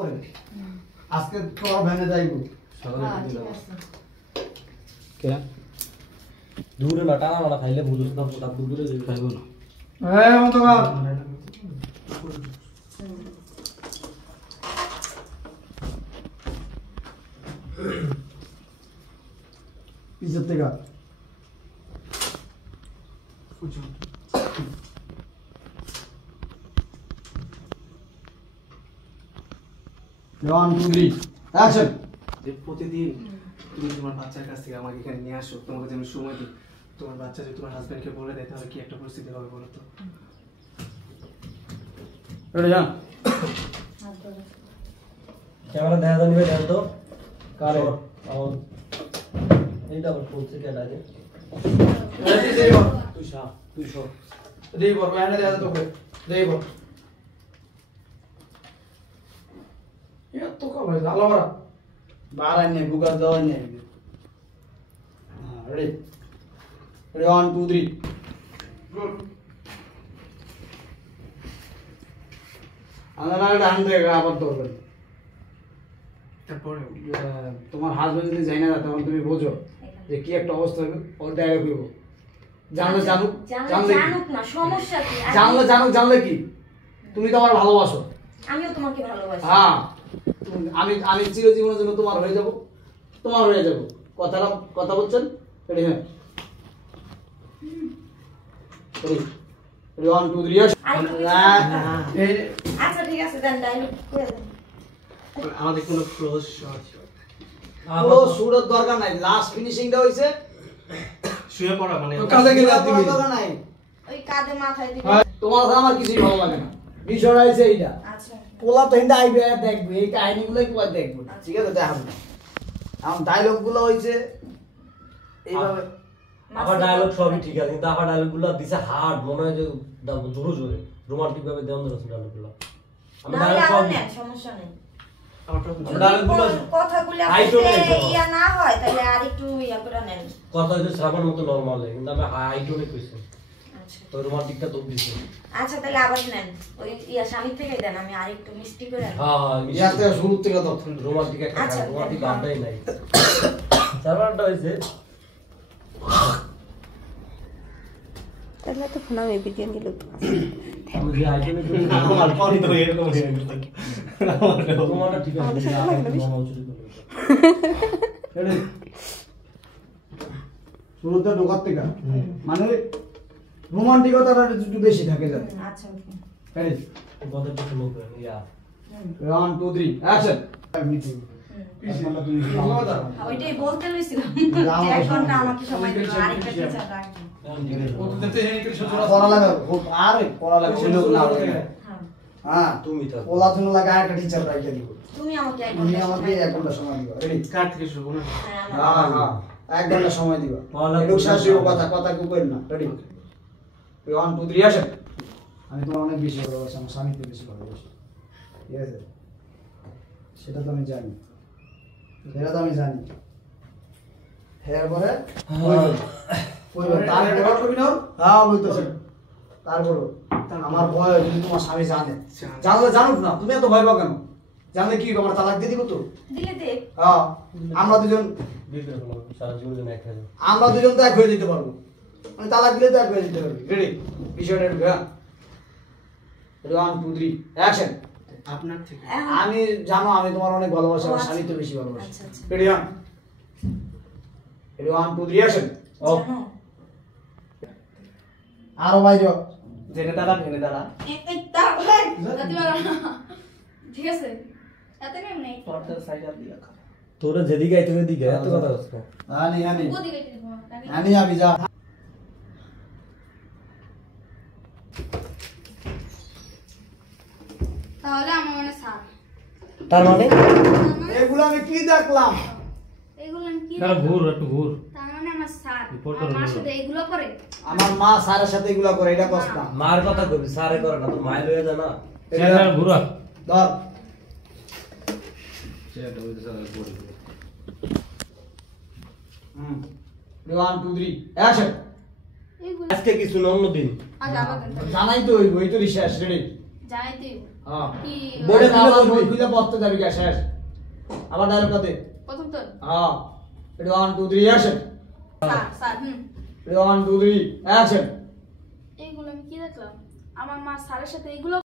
করে আজকে তোর ভ্যানে যাইব সকালে ঠিক দিলাম আছে কে দূরে না টানা মারা খাইলে বুঝছ না পুরা দূরে যাই খাইবো না এই মত কর পিছের থেকে One, two, three. Action. যে প্রতিদিন তুমি তোমার বাচ্চার কাছ থেকে আমাকে এখানে নিয়ে আসো, তোমাকে যে আমি সময় দিই, তোমার বাচ্চা যদি তোমার হাজবেন্ডকে বলে দেয় তাহলে কি একটা পরিস্থিতি হবে বলো তো? Ready, yeah? ক্যামেরা দেখা জানি ভাই দেন তো কারে আমার এইটা আবার বলছে কে ডাকে Ready, ready, bol. তুই সব Ready, bol. Vane de to kore. Ready, bol. Ya to ka bhai, dalo bara. Bara ne buga daw ne. Ready. Ready, 1, 2, 3. Good. আমরা ডান থেকে আবার ধরবে তারপরে তোমার হাজবেন্ড যদি যাই না তখন তুমি বোঝো যে কি একটা অবস্থা হবে ওর ডায়লগ হইব জানলে জানুক জানলে জানুক না সমস্যা কি জানলে জানুক জানলে কি তুমি তো আমার ভালোবাসো আমিও তোমাকে ভালোবাসি হ্যাঁ আমি আমি চিরজীবনের জন্য তোমার হয়ে যাব কথা বলছেন রেডি হ্যাঁ রেডি 1 2 3 আচ্ছা ঠিক আছে দেন ডায়লগ করে দেন আমাদের কোনো ক্লোজ শট ও সুরত দরকার নাই লাস্ট ফিনিশিংটা হইছে শুয়ে পড়া মানে কাজে গেলে তুমি দরকার নাই ওই কাঁধে মাথায় দিবে তোমার কথা আমার কিছুই ভালো লাগে না বিষয়টা হইছে এইটা আচ্ছা পোলা তো হিন্দা আইবে দেখবে এই কাহিনীগুলোই পোলা দেখবে ঠিক আছে দেখাবো এখন ডায়লগগুলো হইছে এইভাবে আমার ডায়লগ সবই ঠিক আছে কিন্তু আমার ডায়লগগুলো দিছে হার্ড মনে হয় যে জোরে জোরে রোমান্টিক ভাবে দেওয়া হচ্ছে ডায়লগগুলো আমি না ডায়লগ সব নেন সমস্যা নেই আমার প্রথম যদি ডায়লগগুলো কথাগুলো হাইটো নেই তো। ইয়া না হয় তাহলে আরেকটু ইয়া করে নেন কথা হচ্ছে শ্রাবণ মতো নরমাল কিন্তু আমি হাই টোনে কইছি আচ্ছা তো রোমান্টিকটা তো দিছে আচ্ছা তাহলে আবার নেন ওই ইয়া স্বামী থেকে দেন আমি আরেকটু মিষ্টি করে নেন হ্যাঁ ইয়াতে শুরু থেকে তো রোমান্টিক একটা আচ্ছা, রোমান্টিক হ্যাঁ। আড্ডাই নাই শ্রাবণটা হইছে তাহলে তো ফোন আমি বিরিয়ানি গেল আমি যে হাই টোনে কইছি আমার পরে তো এরকম হয়ে গেল তোমারটা ঠিক আছে আমাদের সাথে লাগে না বেশি। রেডি শুরুতে ঢোকার থেকে মানে রোমান্টিকতাটা একটু বেশি থাকে যাতে আচ্ছা ওকে রেডি কথা তো শুনো ইয়া 1 2 3 অ্যাকশন ওইটাই বলতে লইছিলাম রাম যে এক কৃষ্ণ। ঘন্টা আমাকে সময় দিল আরেকটা টিচার রাখবেন পড়ালেখা ছিল না হ্যাঁ হ্যাঁ তুমি তো পোলা তুমি লাগা একটা টিচার রাখিয়ে দিব তুমি আমাকে এক তুমি ঘন্টা আমাকে সময় 1 ঘন্টা সময় দিবা রেডি কার থেকে শুরু করবো না? হ্যাঁ হ্যাঁ হ্যাঁ 1 ঘন্টা সময় দিবা পড়ালেখা একটু শাসিও কথা কি কইন না রেডি 1 2 3 অ্যাকশন আমি তোমার অনেক বেশি ভালোবাসি আমার স্বামীকে বেশি ভালোবাসি ঠিক আছে সেটা তো আমি জানি এরপরে হ্যাঁ বলতেছে তারপরে আমার ভয় যদি তোমার স্বামী জানে জানলে জানুক না তুমি এত ভয় পাও কেন জানলে কি তোমার তালাক দিয়ে দিব তো দিলে দে হ্যাঁ আমরা দুজন সারা জীবন এক হাজার তো এক হয়ে যেতে পারবো মানে তালাক দিলে তো এক হয়ে যেতে পারবি রেডি বিষয়টা একটু হ্যাঁ 1 2 3 অ্যাকশন আপনার থেকে এখন আমি জানো আমি তোমার অনেক ভালোবাসি আমার স্বামী তো বেশি ভালোবাসি আচ্ছা, আচ্ছা। রেডি হ্যাঁ রেডি 1 2 3 অ্যাকশন জানো আরো বাইরে জেনে দাঁড়া ভেনে দাঁড়া এই তাহলে রাতে বেলা ঠিক আছে রাতে কেমন নেই পর্দার সাইড আর দিয়ে রাখা তোরা যেদিকে আইতে ওদিকে এত কথা বলছো আনি ওদিকে টেলিফোন আনি আমি যা তাহলে আমার মনে সার তার মানে এগুলো আমি কি দেখলাম এগুলো আমি কি ঘুর একটু ঘুর তার মানে আমার সার রিপোর্ট আমার মার করো। সাথে এগুলো করে আমার মা স্যারের সাথে এগুলো করে এটা কষ্ট না মার কথা কবি সারে করে না তো মাইল হয়ে যায় না ঘুরা ধর হুম 1 2 3 অ্যাকশন এগুলো আজকে কিছু না অন্যদিন আজ আবার দেন জানাই তো ওই তো রিসার্চ রেডি জানাই তুই হ্যাঁ কি বইটা খুলে বই খুলে পড়তে যাবি কে শেষ আবার ডায়লগ কতে প্রথম তো হ্যাঁ এটা 1 2 3 অ্যাকশন স্যার স্যার এটা 1 2 3 অ্যাকশন এইগুলো আমি কি দেখলাম আমার মা স্যারের সাথে এইগুলো